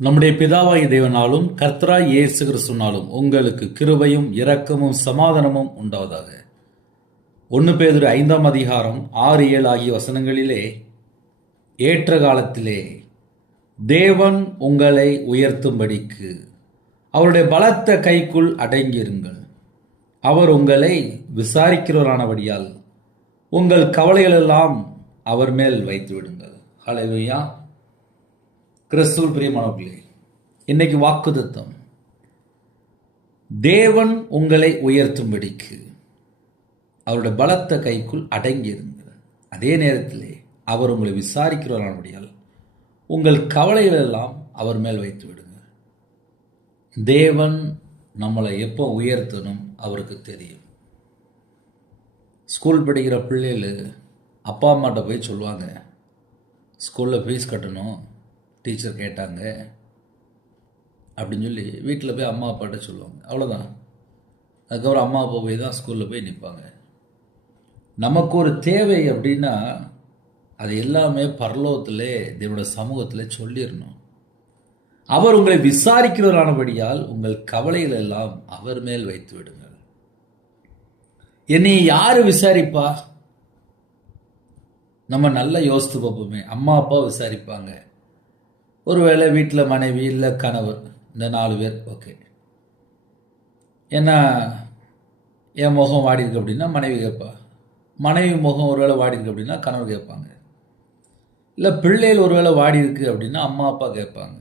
நம்முடைய பிதாவாகிய தேவனாலும் கர்த்தராய் இயேசு கிறிஸ்துவினாலும் உங்களுக்கு கிருபையும் இரக்கமும் சமாதானமும் உண்டாவதாக. 1 பேதுரு 5ஆம் அதிகாரம் 6, 7 ஆகிய வசனங்களிலே, ஏற்ற காலத்திலே தேவன் உங்களை உயர்த்தும்படிக்கு அவருடைய பலத்த கைக்குள் அடங்கியிருங்கள். அவர் உங்களை விசாரிக்கிறவரானபடியால் உங்கள் கவலைகளெல்லாம் அவர் மேல் வைத்து விடுங்கள். ஹல்லேலூயா. கிறிஸ்துவில் பிரியமானவர்களே, இன்னைக்கு வாக்குத்தத்தம், தேவன் உங்களை உயர்த்தும்படிக்கு அவருடைய பலத்த கைக்குள் அடங்கியிருங்கள். அதே நேரத்திலே அவர் உங்களை விசாரிக்கிறவரானபடியால் உங்கள் கவலைகள் எல்லாம் அவர் மேல் வைத்து விடுங்கள். தேவன் நம்மளை எப்போ உயர்த்தணும் அவருக்கு தெரியும். ஸ்கூல் படிக்கிற பிள்ளைகள் அப்பா அம்மாட்ட போய் சொல்லுவாங்க, ஸ்கூலில் ஃபீஸ் கட்டணும், டீச்சர் கேட்டாங்க அப்படின்னு சொல்லி வீட்டில் போய் அம்மா அப்பாட்ட சொல்லுவாங்க. அவ்வளோதான். அதுக்கப்புறம் அம்மா அப்பா போய் தான் ஸ்கூலில் போய் நிற்பாங்க. நமக்கு ஒரு தேவை அப்படின்னா அது எல்லாமே பரலோகத்திலே தேவனோட சமூகத்தில் சொல்லிடணும். அவர் உங்களை விசாரிக்கிறவரானபடியால் உங்கள் கவலைகள் எல்லாம் அவர் மேல் வைத்து விடுங்கள். என்னை யாரு விசாரிப்பா? நம்ம நல்லா யோசித்து பார்ப்போமே. அம்மா அப்பா விசாரிப்பாங்க. ஒருவேளை வீட்டில் மனைவி இல்லை கணவர், இந்த 4 பேர் ஓகே. ஏன்னா என் முகம் வாடி இருக்கு அப்படின்னா மனைவி கேட்பா. மனைவி முகம் ஒருவேளை வாடி இருக்கு அப்படின்னா கணவர் கேட்பாங்க. இல்லை பிள்ளைகள் ஒருவேளை வாடி இருக்கு அப்படின்னா அம்மா அப்பா கேட்பாங்க.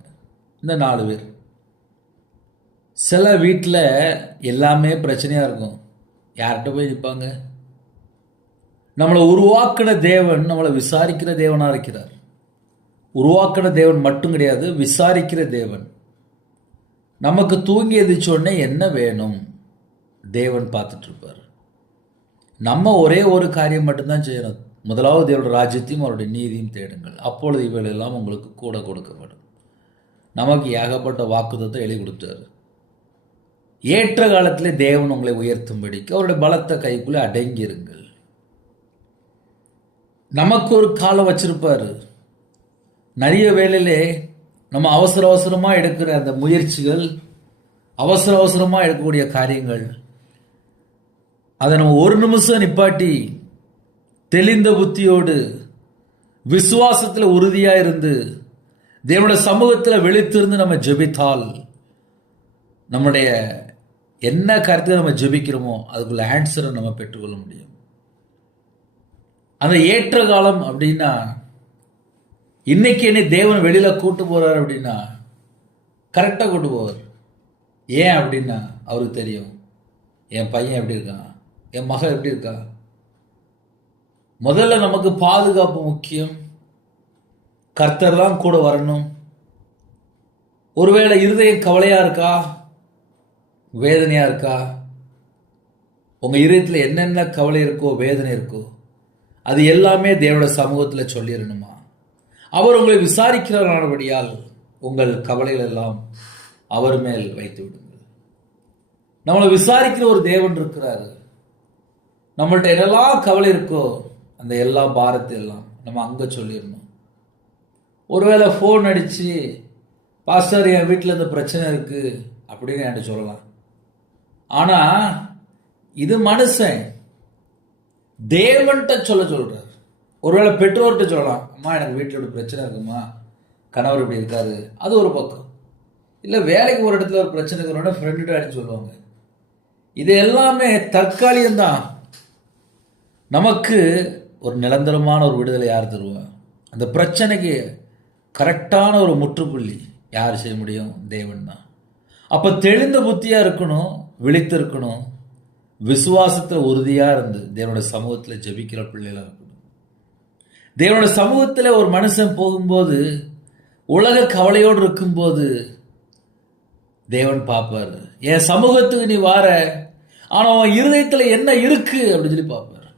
இந்த 4 பேர். சில வீட்டில் எல்லாமே பிரச்சனையாக இருக்கும். யார்கிட்ட போய் நிற்பாங்க? நம்மளை உருவாக்கின தேவன் நம்மளை விசாரிக்கிற தேவனாக இருக்கிறார். உருவாக்கின தேவன் மட்டும் கிடையாது, விசாரிக்கிற தேவன். நமக்கு தூங்கி எதிர்ச்சோடனே என்ன வேணும் தேவன் பார்த்துட்டு இருப்பார். நம்ம ஒரே ஒரு காரியம் மட்டும்தான் செய்யணும். முதலாவது தேவனுடைய ராஜ்யத்தையும் அவருடைய நீதியும் தேடுங்கள், அப்பொழுது இவைகள் எல்லாம் உங்களுக்கு கூட கொடுக்கப்படும். நமக்கு ஏகப்பட்ட வாக்குத்தத்தை எழுதி கொடுத்தாரு. ஏற்ற காலத்திலே தேவன் உங்களை உயர்த்தும்படிக்கு அவருடைய பலத்த கைக்குள்ளே அடங்கியிருங்கள். நமக்கு ஒரு காலம் வச்சிருப்பாரு. நிறைய வேளையிலே நம்ம அவசர அவசரமாக எடுக்கிற அந்த முயற்சிகள், அவசர அவசரமாக எடுக்கக்கூடிய காரியங்கள், அதை நம்ம ஒரு நிமிஷம் நிப்பாட்டி தெளிந்த புத்தியோடு விசுவாசத்தில் உறுதியாக இருந்து தேவனுடைய சமூகத்தில் விழித்திருந்து நம்ம ஜெபித்தால், நம்முடைய என்ன கருத்தை நம்ம ஜெபிக்கிறோமோ அதுக்குள்ள ஆன்சரை நம்ம பெற்றுக்கொள்ள முடியும். அந்த ஏற்ற காலம் அப்படின்னா, இன்னைக்கு என்னை தேவன் வெளியில கூட்டு போறாரு அப்படின்னா கரெக்டாக கூட்டு போவார். ஏன் அப்படின்னா அவருக்கு தெரியும் என் பையன் எப்படி இருக்கான், என் மகன் எப்படி இருக்கா. முதல்ல நமக்கு பாதுகாப்பு முக்கியம். கர்த்தர் தான் கூட வரணும். ஒருவேளை இருதயம் கவலையா இருக்கா, வேதனையா இருக்கா, உங்க இருதயத்தில் என்னென்ன கவலை இருக்கோ வேதனை இருக்கோ அது எல்லாமே தேவனுடைய சமூகத்தில் சொல்லிடணுமா. அவர் உங்களை விசாரிக்கிறவரானபடியால் உங்கள் கவலைகள் எல்லாம் அவர் மேல் வைத்து விடுங்கள். நம்மளை விசாரிக்கிற ஒரு தேவன் இருக்கிறாரு. நம்மள்ட்ட என்னெல்லாம் கவலை இருக்கோ அந்த எல்லா பாரத்தை எல்லாம் நம்ம அங்கே சொல்லிடணும். ஒருவேளை ஃபோன் அடித்து, பாஸ்டர் என் வீட்டில் இந்த பிரச்சனை இருக்கு அப்படின்னு என்கிட்ட சொல்லலாம். ஆனால் இது மனுஷன் தேவன்கிட்ட சொல்றார். ஒருவேளை பெற்றோர்கிட்ட சொல்லலாம், அம்மா எனக்கு வீட்டில் பிரச்சனை இருக்குமா, கணவர் இப்படி இருக்காரு, அது ஒரு பக்கம். இல்லை வேலைக்கு ஒரு இடத்துல ஒரு பிரச்சனை இருக்கிறோட ஃப்ரெண்டுகிட்ட அடிச்சு சொல்லுவாங்க. இது எல்லாமே தற்காலிகம்தான். நமக்கு ஒரு நிரந்தரமான ஒரு விடுதலை யார் தருவா? அந்த பிரச்சனைக்கு கரெக்டான ஒரு முற்றுப்புள்ளி யார் செய்ய முடியும்? தேவன் தான். அப்போ தெளிந்த புத்தியாக இருக்கணும், விழித்து இருக்கணும், விசுவாசத்தில் உறுதியாக இருந்து தேவனுடைய சமூகத்தில் ஜெபிக்கிற பிள்ளைகளாக இருக்கணும். தேவனுடைய சமூகத்தில் ஒரு மனுஷன் போகும்போது, உலக கவலையோடு இருக்கும்போது தேவன் பார்ப்பார். என் சமூகத்துக்கு நீ வார, ஆனால் அவன் இருதயத்தில் என்ன இருக்கு அப்படின்னு சொல்லி பார்ப்பார்.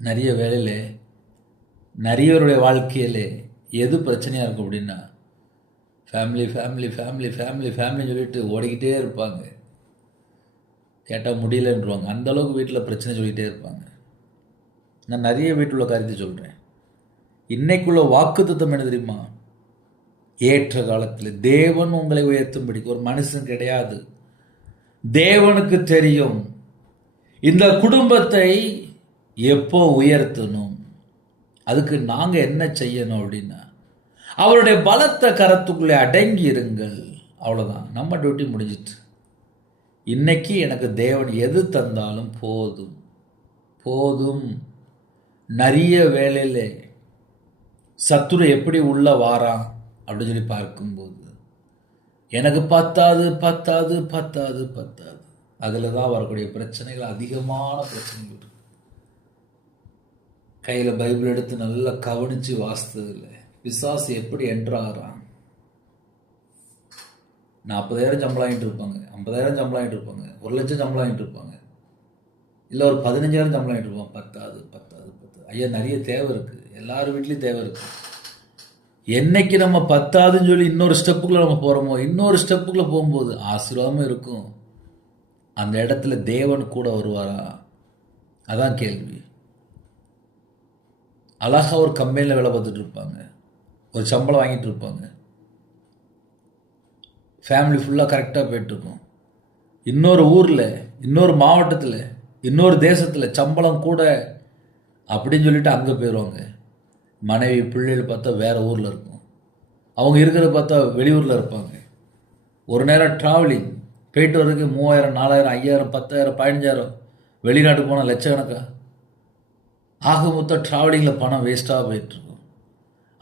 நிறைய வேலையில நிறையவருடைய வாழ்க்கையிலே எது பிரச்சனையாக இருக்கும் அப்படின்னா ஃபேமிலி ஃபேமிலி ஃபேமிலி ஃபேமிலி ஃபேமிலின்னு சொல்லிட்டு ஓடிக்கிட்டே இருப்பாங்க. கேட்டால் முடியலன்றுவாங்க. அந்த அளவுக்கு வீட்டில் பிரச்சனை சொல்லிகிட்டே இருப்பாங்க. நான் நிறைய வீட்டுள்ள காரியத்தை சொல்கிறேன். இன்னைக்குள்ள வாக்குத்தத்தம் என்ன தெரியுமா? ஏற்ற காலத்தில் தேவன் உங்களை உயர்த்தும்படிக்கு ஒரு மனுஷன் கிடையாது. தேவனுக்கு தெரியும் இந்த குடும்பத்தை எப்போ உயர்த்தணும், அதுக்கு நாங்கள் என்ன செய்யணும் அப்படின்னா அவருடைய பலத்த கரத்துக்குள்ளே அடங்கி இருங்கள். அவ்வளோதான், நம்ம டியூட்டி முடிஞ்சிட்டு. இன்னைக்கு எனக்கு தேவன் எது தந்தாலும் போதும் போதும். நிறைய வேலையில் சத்துரு எப்படி உள்ள வாரான் அப்படின்னு சொல்லி பார்க்கும்போது எனக்கு பத்தாது பத்தாது பத்தாது பத்தாது, அதில் தான் வரக்கூடிய பிரச்சனைகள், அதிகமான பிரச்சனைகள் இருக்கு. கையில் பைபிள் எடுத்து நல்லா கவனித்து வாசித்ததில்லை பிசாசு எப்படி என்ட்ராகிறான். 40,000 சம்பளம் வாங்கிட்டு இருப்பாங்க, 50,000 சம்பளம் வாங்கிட்டு இருப்பாங்க, 1,00,000 சம்பளம் வாங்கிட்டு இருப்பாங்க, இல்லை ஒரு 15,000 சம்பளம் வாங்கிட்டு இருப்பாங்க. பத்தாது பத்தாது பத்தாது. ஐயா, நிறைய தேவை இருக்குது, எல்லார் வீட்லேயும் தேவை இருக்குது. என்னைக்கு நம்ம பத்தாதுன்னு சொல்லி இன்னொரு ஸ்டெப்புக்குள்ளே நம்ம போகிறோமோ, இன்னொரு ஸ்டெப்புக்குள்ளே போகும்போது ஆசீர்வாதமும் இருக்கும். அந்த இடத்துல தேவன் கூட வருவாரா? அதான் கேள்வி. அழகாக ஒரு கம்பெனியில் வேலை பார்த்துட்டு இருப்பாங்க, ஒரு சம்பளம் வாங்கிட்டு இருப்பாங்க, ஃபேமிலி ஃபுல்லாக கரெக்டாக போயிட்டுருக்கும். இன்னொரு ஊரில், இன்னொரு மாவட்டத்தில், இன்னொரு தேசத்தில் சம்பளம் கூட அப்படின்னு சொல்லிட்டு அங்கே போயிடுவாங்க. மனைவி பிள்ளைகள் பார்த்தா வேறு ஊரில் இருக்கும், அவங்க இருக்கிறத பார்த்தா வெளியூரில் இருப்பாங்க. ஒரு நேரம் ட்ராவலிங் போயிட்டு வர்றதுக்கு 3,000 4,000 5,000 10,000 15,000, வெளிநாட்டுக்கு போனால் லட்சக்கணக்கா. ஆக மொத்தம் ட்ராவலிங்கில் பணம் வேஸ்ட்டாக போயிட்டுருக்கும்.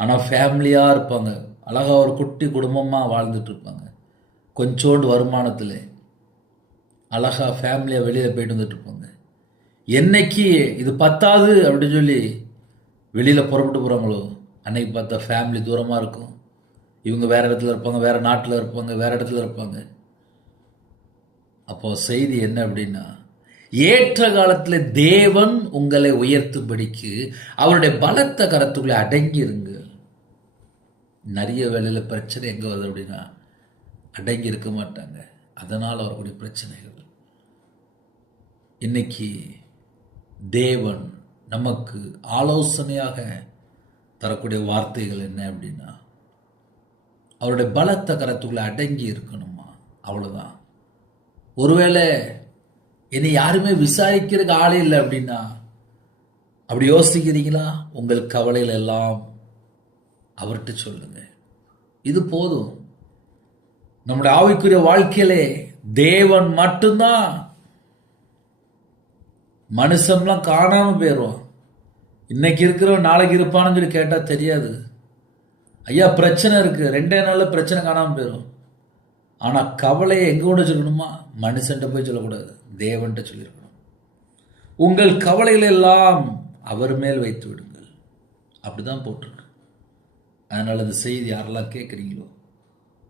ஆனால் ஃபேமிலியாக இருப்பாங்க, அழகாக ஒரு குட்டி குடும்பமாக வாழ்ந்துட்டு இருப்பாங்க. கொஞ்சோண்டு வருமானத்தில் அழகாக ஃபேமிலியாக வெளியில் போயிட்டு வந்துட்டு இருப்பாங்க. என்னைக்கு இது பத்தாது அப்படின்னு சொல்லி வெளியில் புறப்பட்டு போகிறாங்களோ அன்னைக்கு பார்த்தா ஃபேமிலி தூரமாக இருக்கும். இவங்க வேறு இடத்துல இருப்பாங்க, வேறு நாட்டில் இருப்பாங்க, வேறு இடத்துல இருப்பாங்க. அப்போ செய்தி என்ன அப்படின்னா, ஏற்ற காலத்தில் தேவன் உங்களை உயர்த்தும்படிக்கு அவருடைய பலத்த கரத்துக்குள்ளே அடங்கி இருங்க. நிறைய வேலையில் பிரச்சனை எங்கே வருது அப்படின்னா அடங்கி இருக்க மாட்டாங்க, அதனால் வரக்கூடிய பிரச்சனைகள். இன்னைக்கு தேவன் நமக்கு ஆலோசனையாக தரக்கூடிய வார்த்தைகள் என்ன அப்படின்னா, அவருடைய பலத்த கரத்துக்குள்ளே அடங்கி இருக்கணுமா, அவ்வளோதான். ஒருவேளை என்னை யாருமே விசாரிக்கிறதுக்கு ஆளே இல்லை அப்படின்னா அப்படி யோசிக்கிறீங்களா? உங்கள் கவலைகள் எல்லாம் அவர்கிட்ட சொல்லுங்க. இது போதும். நம்முடைய ஆவிக்குரிய வாழ்க்கையிலே தேவன் மட்டும்தான். மனுஷன்லாம் காணாம போயிடுவான். இன்னைக்கு இருக்கிறவன் நாளைக்கு இருப்பான்னு சொல்லி கேட்டால் தெரியாது. ஐயா பிரச்சனை இருக்கு, 2 நாளில் பிரச்சனை காணாமல் போயிடும். ஆனால் கவலையை எங்கே கொண்டு சொல்லணுமா? மனுஷன்ட்ட போய் சொல்லக்கூடாது, தேவன்கிட்ட சொல்லியிருக்கணும். உங்கள் கவலைகள் எல்லாம் அவர் மேல் வைத்து விடுங்கள், அப்படிதான் போட்டிருக்கு. அதனால் அந்த செய்தி யாரெல்லாம் கேட்குறீங்களோ,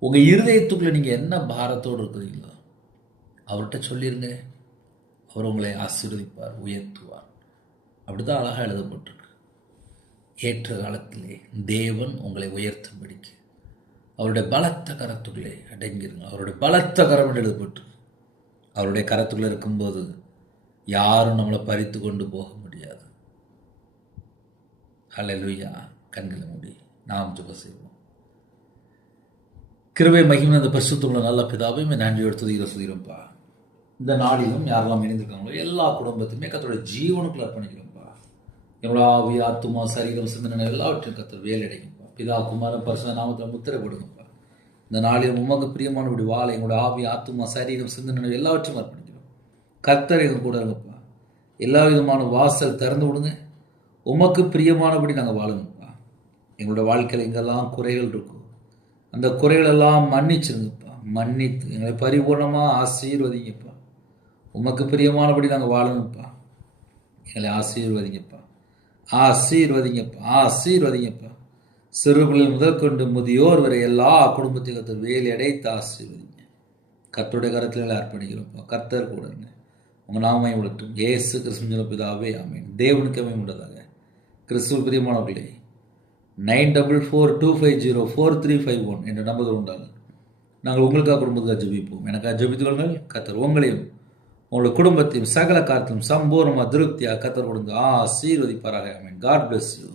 உங்கள் இருதயத்துக்குள்ளே நீங்கள் என்ன பாரத்தோடு இருக்கிறீங்களோ அவர்கிட்ட சொல்லிடுங்க. அவர் உங்களை ஆசீர்வதிப்பார், உயர்த்துவார். அப்படிதான் அழகாக எழுதப்பட்டிருக்கு. ஏற்ற காலத்திலே தேவன் உங்களை உயர்த்தும்படிக்கு அவருடைய பலத்த கரத்துக்குள்ளே அடங்கிருங்க. அவருடைய பலத்த கரம் எழுதப்பட்டு அவருடைய கரத்துக்குள்ளே இருக்கும்போது யாரும் நம்மளை பறித்து கொண்டு போக முடியாது. ஹல்லேலூயா. கண்களை மூடி நாம் ஜெபம் செய்வோம். கிருபை மகிமை அந்த பரிசுத்தமுள்ள நல்ல பிதாவையும் நன்றியோடு துதிக்கிறோம்ப்பா. இந்த நாளிலும் யாரெல்லாம் இணைந்திருக்காங்களோ எல்லா குடும்பத்தையுமே கர்த்தருடைய ஜீவனுக்குள்ள அர்ப்பணிக்கிறோம்ப்பா. என்னோட ஆவி ஆத்துமா சரீரம் சிந்தனை எல்லாவற்றையும் கர்த்தர் வேலையடைங்கப்பா. பிதா குமாரன் பரிசுத்த நாமத்தில் முத்திரை போடுங்கப்பா. இந்த நாளிலும் உமக்கு பிரியமானபடி வாழ எங்களோட ஆவி ஆத்துமா சரீரம் சிந்தனை எல்லாவற்றையும் அர்ப்பணிக்கிறோம். கர்த்தர் எங்க கூட இருங்கப்பா. எல்லா விதமான வாசல் திறந்து விடுங்க. உமக்கு பிரியமானபடி நாங்கள் வாழணும்ப்பா. எங்களோட வாழ்க்கையில் எங்கெல்லாம் குறைகள் இருக்கும் அந்த குறைகளெல்லாம் மன்னிச்சிருங்கப்பா. மன்னித்து எங்களை பரிபூர்ணமாக ஆசீர்வதிங்கப்பா. உமக்கு பிரியமானபடி நாங்கள் வாழணும்ப்பா. எங்களை ஆசீர்வதிங்கப்பா, ஆசீர்வதிங்கப்பா, ஆசீர்வதிங்கப்பா. சிறு பிள்ளைகள் முதற்கொண்டு முதியோர் வரை எல்லா குடும்பத்தையும் கர்த்தர் வேலி அடைத்து ஆசீர்வதிங்க. கர்த்தருடைய கரத்தில் எங்களை அர்ப்பணிக்கிறோம்ப்பா. கர்த்தர் கூட உங்கள் நாமை விடட்டும். இயேசு கிறிஸ்துவின் பிதாவே ஆமென். தேவனுக்கு அமையுள்ளதாக. கிறிஸ்துவ பிரியமானவர்களே, 9442504351 என்ற நம்பர் உண்டாங்க. நாங்கள் உங்களுக்காக குடும்பத்துக்காக ஜெபிப்போம். எனக்காக ஜெபித்துக் கொள்ளுங்கள். கர்த்தர் உங்களையும் உங்களுடைய குடும்பத்தையும் சகல காரியத்தையும் சம்பூர்ணமாக திருப்தியாக கர்த்தர் கொடுங்க ஆசீர்வதிப்பாராக. ஆமென். God bless you.